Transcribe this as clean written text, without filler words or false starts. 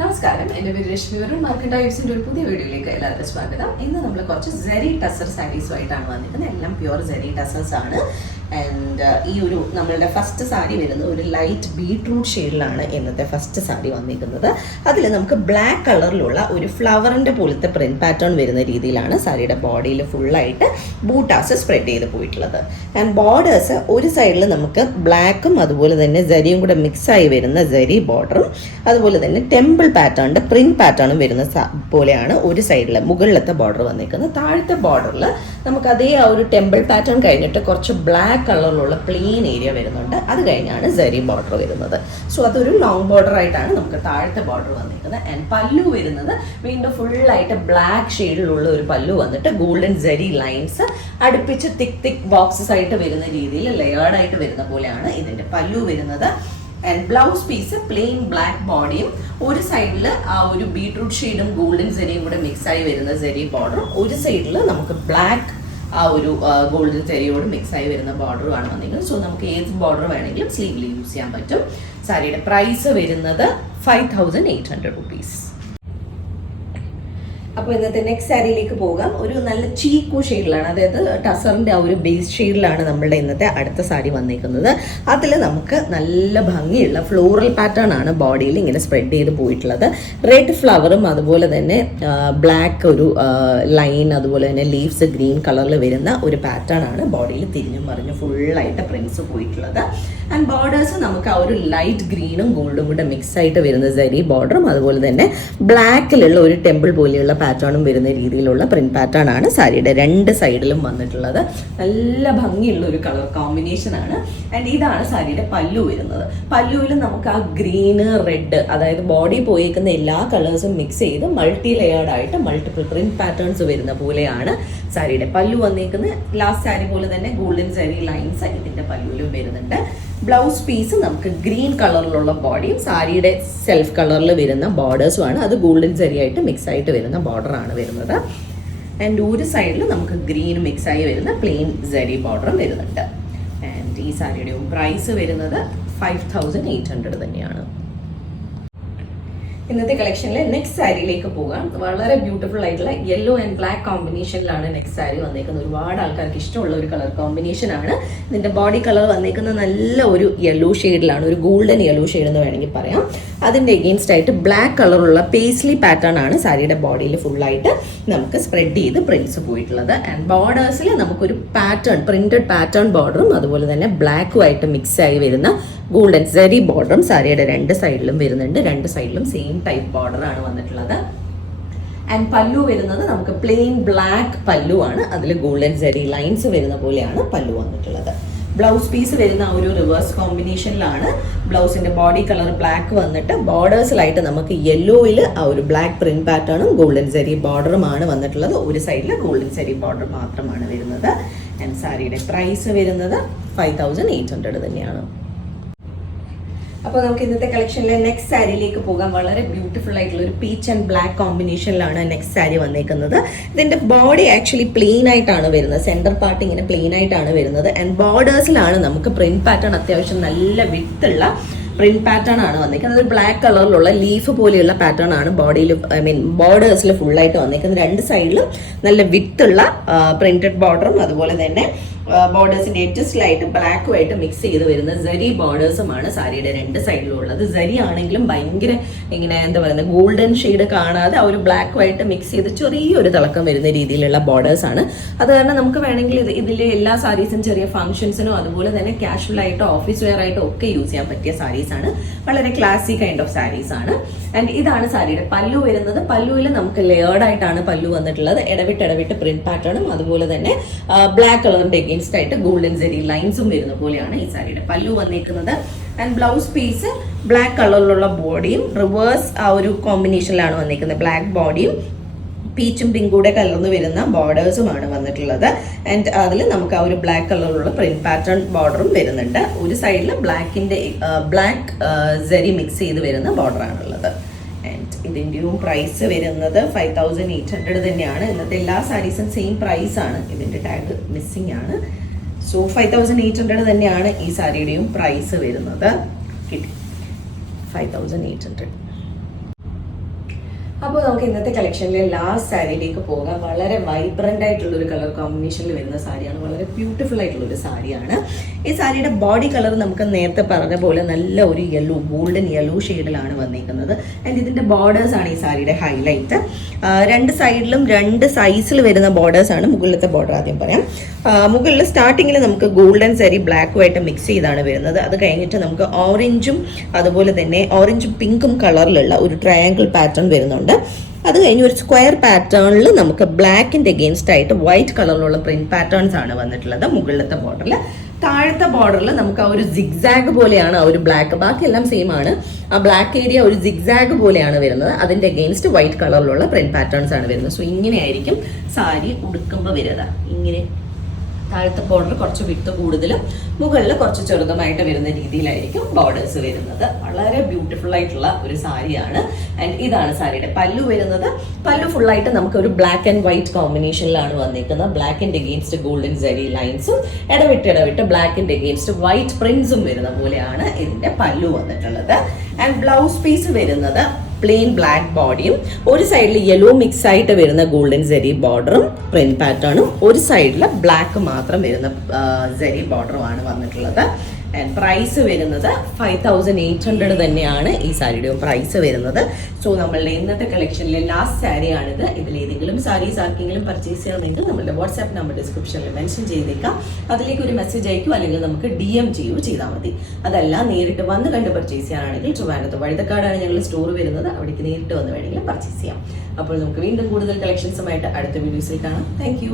നമസ്കാരം, എൻ്റെ പേര് രശ്മി വരുൺ. മാർക്കറ്റ് ടൈപ്സിൻ്റെ ഒരു പുതിയ വീഡിയോയിലേക്ക് എല്ലാവർക്കും സ്വാഗതം. ഇന്ന് നമ്മൾ കുറച്ച് സെറി ടസർ സാരീസുമായിട്ടാണ് വന്നിരിക്കുന്നത്. എല്ലാം പ്യുവർ സെറി ടസേഴ്സ് ആണ്. ആൻഡ് ഈ ഒരു നമ്മളുടെ ഫസ്റ്റ് സാരി വരുന്നത് ഒരു ലൈറ്റ് ബീട്രൂട്ട് ഷെയ്ഡിലാണ് ഇന്നത്തെ ഫസ്റ്റ് സാരി വന്നിരിക്കുന്നത്. അതിൽ നമുക്ക് ബ്ലാക്ക് കളറിലുള്ള ഒരു ഫ്ലവറിൻ്റെ പോലത്തെ പ്രിന്റ് പാറ്റേൺ വരുന്ന രീതിയിലാണ് സാരിയുടെ ബോഡിയിൽ ഫുള്ളായിട്ട് ബൂട്ടാസ് സ്പ്രെഡ് ചെയ്ത് പോയിട്ടുള്ളത്. ആൻഡ് ബോർഡേഴ്സ് ഒരു സൈഡിൽ നമുക്ക് ബ്ലാക്കും അതുപോലെ തന്നെ സെറിയും കൂടെ മിക്സായി വരുന്ന സെറി ബോർഡറും അതുപോലെ തന്നെ ടെമ്പിൾ പാറ്റേണിൻ്റെ പ്രിന്റ് പാറ്റേണും വരുന്ന പോലെയാണ് ഒരു സൈഡിൽ മുകളിലത്തെ ബോർഡർ വന്നിരിക്കുന്നത്. താഴത്തെ ബോർഡറിൽ നമുക്ക് അതേ ആ ഒരു ടെമ്പിൾ പാറ്റേൺ കഴിഞ്ഞിട്ട് കുറച്ച് ബ്ലാക്ക് കളറിലുള്ള പ്ലെയിൻ ഏരിയ വരുന്നുണ്ട്. അത് കഴിഞ്ഞാണ് സെറി ബോർഡർ വരുന്നത്. സോ അതൊരു ലോങ് ബോർഡർ ആയിട്ടാണ് നമുക്ക് താഴത്തെ ബോർഡർ വന്നിരിക്കുന്നത്. ആൻഡ് പല്ലു വരുന്നത് വീണ്ടും ഫുള്ളായിട്ട് ബ്ലാക്ക് ഷെയ്ഡിലുള്ള ഒരു പല്ലു വന്നിട്ട് ഗോൾഡൻ സെറി ലൈൻസ് അടുപ്പിച്ച് തിക്ക് ബോക്സസ് ആയിട്ട് വരുന്ന രീതിയിൽ ലെയേർഡ് ആയിട്ട് വരുന്ന പോലെയാണ് ഇതിൻ്റെ പല്ലു വരുന്നത്. And blouse piece plain black ബോഡിയും ഒരു സൈഡിൽ ആ ഒരു ബീട്രൂട്ട് ഷെയ്ഡും ഗോൾഡൻ സെറിയും കൂടെ മിക്സായി വരുന്ന സെറി ബോർഡറും ഒരു സൈഡിൽ നമുക്ക് ബ്ലാക്ക് ആ ഒരു ഗോൾഡൻ സെറിയോട് മിക്സായി വരുന്ന ബോർഡറുമാണ് വന്നിരിക്കുന്നത്. സോ നമുക്ക് ഏത് ബോർഡർ വേണമെങ്കിലും സ്ലീവിൽ യൂസ് ചെയ്യാൻ പറ്റും. സാരിയുടെ പ്രൈസ് വരുന്നത് 5800 rupees. അപ്പോൾ ഇന്നത്തെ നെക്സ്റ്റ് സാരിയിലേക്ക് പോകാം. ഒരു നല്ല ചീക്കു ഷെയ്ഡിലാണ്, അതായത് ടസറിൻ്റെ ആ ഒരു ബേസ് ഷെയ്ഡിലാണ് നമ്മളുടെ ഇന്നത്തെ അടുത്ത സാരി വന്നിരിക്കുന്നത്. അതിൽ നമുക്ക് നല്ല ഭംഗിയുള്ള ഫ്ലോറൽ പാറ്റേൺ ആണ് ബോഡിയിൽ ഇങ്ങനെ സ്പ്രെഡ് ചെയ്ത് പോയിട്ടുള്ളത്. റെഡ് ഫ്ലവറും അതുപോലെ തന്നെ ബ്ലാക്ക് ഒരു ലൈൻ അതുപോലെ തന്നെ ലീവ്സ് ഗ്രീൻ കളറിൽ വരുന്ന ഒരു പാറ്റേൺ ആണ് ബോഡിയിൽ തിരിഞ്ഞും മറിഞ്ഞും ഫുള്ളായിട്ട് പ്രിൻസ് പോയിട്ടുള്ളത്. ആൻഡ് ബോർഡേഴ്സ് നമുക്ക് ആ ഒരു ലൈറ്റ് ഗ്രീനും ഗോൾഡും കൂടെ മിക്സ് ആയിട്ട് വരുന്ന സെറി ബോർഡറും അതുപോലെ തന്നെ ബ്ലാക്കിലുള്ള ഒരു ടെമ്പിൾ പോലെയുള്ള പാറ്റേണും വരുന്ന രീതിയിലുള്ള പ്രിന്റ് പാറ്റേൺ ആണ് സാരിയുടെ രണ്ട് സൈഡിലും വന്നിട്ടുള്ളത്. നല്ല ഭംഗിയുള്ള ഒരു കളർ കോമ്പിനേഷൻ ആണ്. ആൻഡ് ഇതാണ് സാരിയുടെ പല്ലു വരുന്നത്. പല്ലുവിൽ നമുക്ക് ആ ഗ്രീന് റെഡ്, അതായത് ബോഡി പോയേക്കുന്ന എല്ലാ കളേഴ്സും മിക്സ് ചെയ്ത് മൾട്ടി ലെയേർഡ് ആയിട്ട് മൾട്ടിപ്പിൾ പ്രിന്റ് പാറ്റേൺസ് വരുന്ന പോലെയാണ് സാരിയുടെ പല്ലു വന്നിരിക്കുന്നത്. ലാസ്റ്റ് സാരി പോലെ തന്നെ ഗോൾഡൻ സെറി ലൈൻസ് ഇതിന്റെ പല്ലുവിലും വരുന്നുണ്ട്. ബ്ലൗസ് പീസ് നമുക്ക് ഗ്രീൻ കളറിലുള്ള ബോഡിയും സാരിയുടെ സെൽഫ് കളറിൽ വരുന്ന ബോർഡേഴ്സുമാണ്. അത് ഗോൾഡൻ സെറി ആയിട്ട് മിക്സ് ആയിട്ട് വരുന്ന ബോർഡറാണ് വരുന്നത്. ആൻഡ് ഒരു സൈഡിൽ നമുക്ക് ഗ്രീൻ മിക്സ് ആയി വരുന്ന പ്ലെയിൻ സെറി ബോർഡറും വരുന്നുണ്ട്. ആൻഡ് ഈ സാരിയുടെ പ്രൈസ് വരുന്നത് 5800 തന്നെയാണ്. ഇന്നത്തെ കളക്ഷനിലെ നെക്സ്റ്റ് സാരിയിലേക്ക് പോകാം. വളരെ ബ്യൂട്ടിഫുൾ ആയിട്ടുള്ള യെല്ലോ ആൻഡ് ബ്ലാക്ക് കോമ്പിനേഷനിലാണ് നെക്സ്റ്റ് സാരി വന്നേക്കുന്നത്. ഒരുപാട് ആൾക്കാർക്ക് ഇഷ്ടമുള്ള ഒരു കളർ കോമ്പിനേഷൻ ആണ്. ഇതിന്റെ ബോഡി കളർ വന്നേക്കുന്നത് നല്ല ഒരു യെല്ലോ ഷെയ്ഡിലാണ്, ഒരു ഗോൾഡൻ യെല്ലോ ഷെയ്ഡ് എന്ന് വേണമെങ്കിൽ പറയാം. അതിന്റെ എഗെയിൻസ്റ്റ് ആയിട്ട് ബ്ലാക്ക് കളറുള്ള പേസ്ലി പാറ്റേൺ ആണ് സാരിയുടെ ബോഡിയിൽ ഫുള്ളായിട്ട് നമുക്ക് സ്പ്രെഡ് ചെയ്ത് പ്രിന്റ്സ് പോയിട്ടുള്ളത്. ആൻഡ് ബോർഡേഴ്സിൽ നമുക്കൊരു പാറ്റേൺ പ്രിന്റഡ് പാറ്റേൺ ബോർഡറും അതുപോലെ തന്നെ ബ്ലാക്കുമായിട്ട് മിക്സ് ആയി വരുന്ന ഗോൾഡൻ സെറി ബോർഡറും സാരിയുടെ രണ്ട് സൈഡിലും വരുന്നുണ്ട്. രണ്ട് സൈഡിലും സെയിം ടൈപ്പ് ബോർഡർ ആണ് വന്നിട്ടുള്ളത്. ആൻഡ് പല്ലു വരുന്നത് നമുക്ക് പ്ലെയിൻ ബ്ലാക്ക് പല്ലു ആണ്. അതിൽ ഗോൾഡൻ സെറി ലൈൻസ് വരുന്ന പോലെയാണ് പല്ലു വന്നിട്ടുള്ളത്. ബ്ലൗസ് പീസ് വരുന്ന ഒരു റിവേഴ്സ് കോമ്പിനേഷനിലാണ്. ബ്ലൗസിന്റെ ബോഡി കളർ ബ്ലാക്ക് വന്നിട്ട് ബോർഡേഴ്സിലായിട്ട് നമുക്ക് യെല്ലോയിൽ ആ ഒരു ബ്ലാക്ക് പ്രിന്റ് പാറ്റേണും ഗോൾഡൻ സെറി ബോർഡറുമാണ് വന്നിട്ടുള്ളത്. ഒരു സൈഡിൽ ഗോൾഡൻ സെറി ബോർഡർ മാത്രമാണ് വരുന്നത്. ആൻഡ് സാരിയുടെ പ്രൈസ് വരുന്നത് 5800 തന്നെയാണ്. അപ്പോൾ നമുക്ക് ഇന്നത്തെ കളക്ഷനിലെ നെക്സ്റ്റ് സാരിയിലേക്ക് പോകാം. വളരെ ബ്യൂട്ടിഫുൾ ആയിട്ടുള്ള ഒരു പീച്ച് ആൻഡ് ബ്ലാക്ക് കോമ്പിനേഷനിലാണ് നെക്സ്റ്റ് സാരി വന്നേക്കുന്നത്. ഇതിന്റെ ബോഡി ആക്ച്വലി പ്ലെയിൻ ആയിട്ടാണ് വരുന്നത്. സെന്റർ പാർട്ട് ഇങ്ങനെ പ്ലെയിൻ ആയിട്ടാണ് വരുന്നത്. ആൻഡ് ബോർഡേഴ്സിലാണ് നമുക്ക് പ്രിന്റ് പാറ്റേൺ അത്യാവശ്യം നല്ല വിത്തുള്ള പ്രിന്റ് പാറ്റേൺ ആണ് വന്നിരിക്കുന്നത്. ഒരു ബ്ലാക്ക് കളറിലുള്ള ലീഫ് പോലെയുള്ള പാറ്റേൺ ആണ് ബോഡിയിൽ ബോർഡേഴ്സിൽ ഫുള്ളായിട്ട് വന്നിരിക്കുന്നത്. രണ്ട് സൈഡിലും നല്ല വിത്തുള്ള പ്രിന്റഡ് ബോർഡറും അതുപോലെ തന്നെ ബോർഡേഴ്സിന്റെ എഡ്ജസ്റ്റിലായിട്ട് ബ്ലാക്കുമായിട്ട് മിക്സ് ചെയ്ത് വരുന്ന സെറി ബോർഡേഴ്സുമാണ് സാരിയുടെ രണ്ട് സൈഡിലും ഉള്ളത്. സെറി ആണെങ്കിലും ഭയങ്കര ഇങ്ങനെ എന്താ പറയുന്നത് ഗോൾഡൻ ഷെയ്ഡ് കാണാതെ ആ ഒരു ബ്ലാക്കുമായിട്ട് മിക്സ് ചെയ്ത് ചെറിയൊരു തിളക്കം വരുന്ന രീതിയിലുള്ള ബോർഡേഴ്സ് ആണ്. അത് കാരണം നമുക്ക് വേണമെങ്കിൽ ഇതിലെ എല്ലാ സാരീസും ചെറിയ ഫംഗ്ഷൻസിനോ അതുപോലെ തന്നെ കാഷ്വൽ ആയിട്ടോ ഓഫീസ് വെയർ ആയിട്ടോ ഒക്കെ യൂസ് ചെയ്യാൻ പറ്റിയ സാരീസ് ആണ്. വളരെ ക്ലാസിക് കൈൻഡ് ഓഫ് സാരീസ് ആണ്. ആൻഡ് ഇതാണ് സാരിയുടെ പല്ലു വരുന്നത്. പല്ലുവിൽ നമുക്ക് ലെയേർഡ് ആയിട്ടാണ് പല്ലു വന്നിട്ടുള്ളത്. ഇടവിട്ട് പ്രിന്റ് പാറ്റേണും അതുപോലെ തന്നെ ബ്ലാക്ക് കളറിന്റെ എഗെയിൻസ്റ്റ് ആയിട്ട് ഗോൾഡൻ സെറി ലൈൻസും വരുന്ന പോലെയാണ് ഈ സാരിയുടെ പല്ലു വന്നിരിക്കുന്നത്. ആൻഡ് ബ്ലൗസ് പീസ് ബ്ലാക്ക് കളറിലുള്ള ബോഡിയും റിവേഴ്സ് ആ ഒരു കോമ്പിനേഷനിലാണ് വന്നിരിക്കുന്നത്. ബ്ലാക്ക് ബോഡിയും പീച്ചും പിങ്കും കൂടെ കലർന്ന് വരുന്ന ബോർഡേഴ്സുമാണ് വന്നിട്ടുള്ളത്. ആൻഡ് അതിൽ നമുക്ക് ആ ഒരു ബ്ലാക്ക് കളറിലുള്ള പ്രിന്റ് പാറ്റേൺ ബോർഡറും വരുന്നുണ്ട്. ഒരു സൈഡിൽ ബ്ലാക്ക് സെറി മിക്സ് ചെയ്ത് വരുന്ന ബോർഡറാണുള്ളത്. ആൻഡ് ഇതിൻ്റെയും പ്രൈസ് വരുന്നത് 5800 തന്നെയാണ്. ഇന്നത്തെ എല്ലാ സാരീസും സെയിം പ്രൈസ് ആണ്. ഇതിൻ്റെ ടാഗ് മിസ്സിംഗ് ആണ്. സോ 5800 തന്നെയാണ് ഈ സാരിയുടെയും പ്രൈസ് വരുന്നത്. കിട്ടി 5800. അപ്പോൾ നമുക്ക് ഇന്നത്തെ കളക്ഷനിലെ ലാസ്റ്റ് സാരിയിലേക്ക് പോകാം. വളരെ വൈബ്രന്റ് ആയിട്ടുള്ള ഒരു കളർ കോമ്പിനേഷനിൽ വരുന്ന സാരിയാണ്, വളരെ ബ്യൂട്ടിഫുൾ ആയിട്ടുള്ള ഒരു സാരിയാണ്. ഈ സാരിയുടെ ബോഡി കളർ നമുക്ക് നേരത്തെ പറഞ്ഞ പോലെ നല്ല ഒരു യെല്ലോ, ഗോൾഡൻ യെല്ലോ ഷെയ്ഡിലാണ് വന്നിരിക്കുന്നത്. ആൻഡ് ഇതിന്റെ ബോർഡേഴ്സ് ആണ് ഈ സാരിയുടെ ഹൈലൈറ്റ്. രണ്ട് സൈഡിലും രണ്ട് സൈസിൽ വരുന്ന ബോർഡേഴ്സ് ആണ്. മുകളിലത്തെ ബോർഡർ ആദ്യം പറയാം. മുകളിൽ സ്റ്റാർട്ടിങ്ങിൽ നമുക്ക് ഗോൾഡൻ സാരി ബ്ലാക്കുമായിട്ട് മിക്സ് ചെയ്താണ് വരുന്നത്. അത് കഴിഞ്ഞിട്ട് നമുക്ക് ഓറഞ്ചും അതുപോലെ തന്നെ ഓറഞ്ചും പിങ്കും കളറിലുള്ള ഒരു ട്രയാങ്കിൾ പാറ്റേൺ വരുന്നുണ്ട്. അത് കഴിഞ്ഞ് ഒരു സ്ക്വയർ പാറ്റേണിൽ നമുക്ക് ബ്ലാക്കിൻ്റെ അഗെയിൻസ്റ്റ് ആയിട്ട് വൈറ്റ് കളറിലുള്ള പ്രിന്റ് പാറ്റേൺസ് ആണ് വന്നിട്ടുള്ളത് മുകളിലത്തെ ബോർഡറിൽ. താഴത്തെ ബോർഡറിൽ നമുക്ക് ആ ഒരു സിഗ്സാഗ് പോലെയാണ് ആ ഒരു ബ്ലാക്ക്, ബാക്കിയെല്ലാം സെയിം ആണ്. ആ ബ്ലാക്ക് ഏരിയ ഒരു സിഗ്സാഗ് പോലെയാണ് വരുന്നത്. അതിൻ്റെ അഗെയിൻസ്റ്റ് വൈറ്റ് കളറിലുള്ള പ്രിന്റ് പാറ്റേൺസ് ആണ് വരുന്നത്. സോ ഇങ്ങനെയായിരിക്കും സാരി ഉടുക്കുമ്പോൾ വരുന്നത്. ഇങ്ങനെ താഴത്തെ ബോർഡർ കുറച്ച് വിട്ട് കൂടുതലും മുകളിൽ കുറച്ച് ചെറുതുമായിട്ട് വരുന്ന രീതിയിലായിരിക്കും ബോർഡേഴ്സ് വരുന്നത്. വളരെ ബ്യൂട്ടിഫുൾ ആയിട്ടുള്ള ഒരു സാരിയാണ്. ആൻഡ് ഇതാണ് സാരിയുടെ പല്ലു വരുന്നത്. പല്ലു ഫുള്ളായിട്ട് നമുക്ക് ഒരു ബ്ലാക്ക് ആൻഡ് വൈറ്റ് കോമ്പിനേഷനിലാണ് വന്നിരിക്കുന്നത്. ബ്ലാക്കിൻ്റെ അഗെയിൻസ്റ്റ് ഗോൾഡൻ സരി ലൈൻസും ഇടവിട്ട് ബ്ലാക്കിൻ്റെ അഗെയിൻസ്റ്റ് വൈറ്റ് പ്രിന്റ്സും വരുന്ന പോലെയാണ് ഇതിന്റെ പല്ലു വന്നിട്ടുള്ളത്. ആൻഡ് ബ്ലൗസ് പീസ് വരുന്നത് പ്ലെയിൻ ബ്ലാക്ക് ബോഡിയും ഒരു സൈഡിൽ യെല്ലോ മിക്സ് ആയിട്ട് വരുന്ന ഗോൾഡൻ സരി ബോർഡറും പ്രിന്റ് പാറ്റേണും, ഒരു സൈഡിൽ ബ്ലാക്ക് മാത്രം വരുന്ന സരി ബോർഡറുമാണ് വന്നിട്ടുള്ളത്. ആൻഡ് പ്രൈസ് വരുന്നത് 5800 തന്നെയാണ് ഈ സാരിയുടെ പ്രൈസ് വരുന്നത്. സോ നമ്മളുടെ ഇന്നത്തെ കളക്ഷനിലെ ലാസ്റ്റ് സാരിയാണിത്. ഇതിലേതെങ്കിലും സാരീസ് ആർക്കെങ്കിലും പർച്ചേസ് ചെയ്യണമെങ്കിൽ നമ്മളുടെ വാട്സ്ആപ്പ് നമ്പർ ഡിസ്ക്രിപ്ഷനിൽ മെൻഷൻ ചെയ്തേക്കാം. അതിലേക്ക് ഒരു മെസ്സേജ് അയക്കും, അല്ലെങ്കിൽ നമുക്ക് DM ചെയ്താൽ മതി. അതല്ല നേരിട്ട് വന്ന് കണ്ട് പർച്ചേസ് ചെയ്യാനാണെങ്കിൽ ട്രിവാൻഡ്രത്ത് വഴുതക്കാടാണ് ഞങ്ങൾ സ്റ്റോർ വരുന്നത്. അവിടേക്ക് നേരിട്ട് വന്ന് വേണമെങ്കിൽ പർച്ചേസ് ചെയ്യാം. അപ്പോൾ നമുക്ക് വീണ്ടും കൂടുതൽ കളക്ഷൻസുമായിട്ട് അടുത്ത വീഡിയോസിൽ കാണാം. താങ്ക്